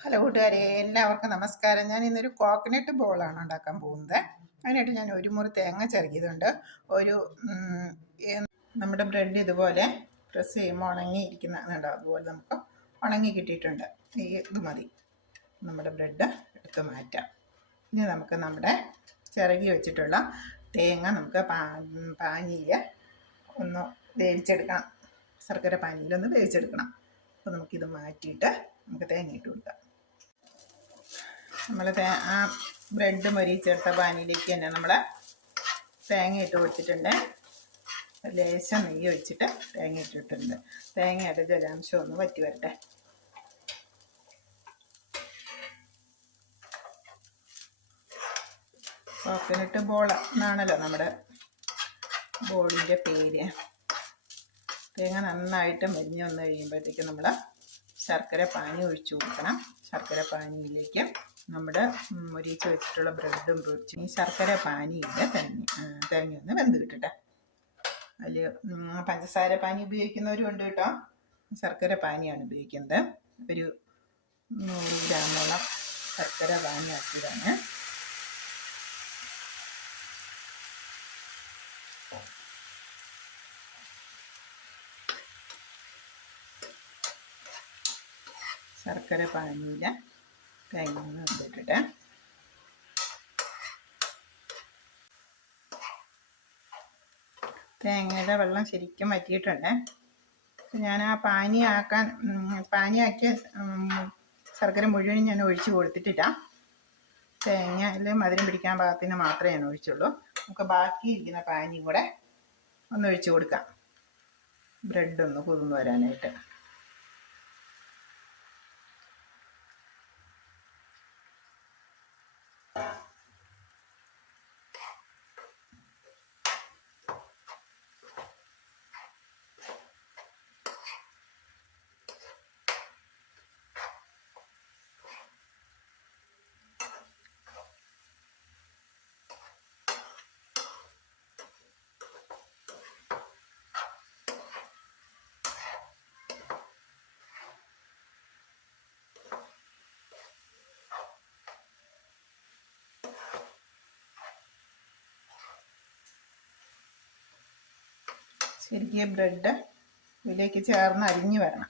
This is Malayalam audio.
ഹലോ കൂട്ടുകാരെ, എല്ലാവർക്കും നമസ്കാരം. ഞാൻ ഇന്നൊരു കോക്കനട്ട് ബോളാണ് ഉണ്ടാക്കാൻ പോകുന്നത്. അതിനായിട്ട് ഞാൻ ഒരു മുറി തേങ്ങ ചിരകിയതുണ്ട്. ഒരു നമ്മുടെ ബ്രെഡ് ഇതുപോലെ പ്രസ് ചെയ്യുമ്പോൾ ഉണങ്ങിയിരിക്കുന്നതുണ്ട്. അതുപോലെ നമുക്ക് ഉണങ്ങി കിട്ടിയിട്ടുണ്ട്. ഇത് മതി. നമ്മുടെ ബ്രെഡ് എടുത്ത് മാറ്റാം. ഇനി നമുക്ക് നമ്മുടെ ചിരകി വെച്ചിട്ടുള്ള തേങ്ങ നമുക്ക് പാനിയിൽ ഒന്ന് വേവിച്ചെടുക്കണം. ശർക്കര പാനിയിലൊന്ന് വേവിച്ചെടുക്കണം. അപ്പോൾ നമുക്കിത് മാറ്റിയിട്ട് നമുക്ക് തേങ്ങ ഇട്ട് കൊടുക്കാം. നമ്മൾ ആ ബ്രെഡ് മൊരിച്ചെടുത്ത പാനിയിലേക്ക് തന്നെ നമ്മൾ തേങ്ങ ഇട്ട് കൊടുത്തിട്ടുണ്ട്. ലേശം നെയ്യ് ഒഴിച്ചിട്ട് തേങ്ങ ഇട്ടിട്ടുണ്ട്. തേങ്ങയുടെ ജലാംശം ഒന്ന് വറ്റി വരട്ടെ. കോക്കനട്ട് ബോൾ എന്നാണല്ലോ നമ്മുടെ ബോളിൻ്റെ പേര്. തേങ്ങ നന്നായിട്ട് മരിഞ്ഞ് വന്ന് കഴിയുമ്പോഴത്തേക്കും നമ്മൾ ശർക്കര പാനി ഒഴിച്ചു കൊടുക്കണം. ശർക്കര പാനിയിലേക്ക് നമ്മുടെ മൊരിച്ച് വെച്ചിട്ടുള്ള ബ്രെഡും പൊരിച്ചും ഈ ശർക്കര പാനിയിൽ തേങ്ങ ഒന്ന് വെന്ത് കിട്ടട്ടെ. അതിൽ പഞ്ചസാര പാനി ഉപയോഗിക്കുന്നവരും ഉണ്ട് കേട്ടോ. ശർക്കര പാനിയാണ് ഉപയോഗിക്കുന്നത്. ഒരു 100 ഗ്രാമോളം ശർക്കര പാനി ആക്കിയതാണ്. ശർക്കര പാനിയിൽ തേങ്ങ ഒന്ന് വെന്തിട്ടിട്ട് തേങ്ങയുടെ വെള്ളം ശരിക്കും വറ്റിയിട്ടുണ്ട്. ഞാൻ ആ പാനിയാക്കിയ ശർക്കര മുഴുവനും ഞാൻ ഒഴിച്ച് കൊടുത്തിട്ടില്ല. തേങ്ങയിൽ മധുരം പിടിക്കാൻ പാകത്തിന് മാത്രമേ ഞാൻ ഒഴിച്ചുള്ളൂ. നമുക്ക് ബാക്കിയിരിക്കുന്ന പാനിയും കൂടെ ഒന്ന് ഒഴിച്ച് കൊടുക്കാം, ബ്രെഡ് ഒന്ന് കുതിർന്ന് വരാനായിട്ട്. ശരിക്കും ബ്രെഡ് ഇതിലേക്ക് ചേർന്ന് അരിഞ്ഞ് വരണം.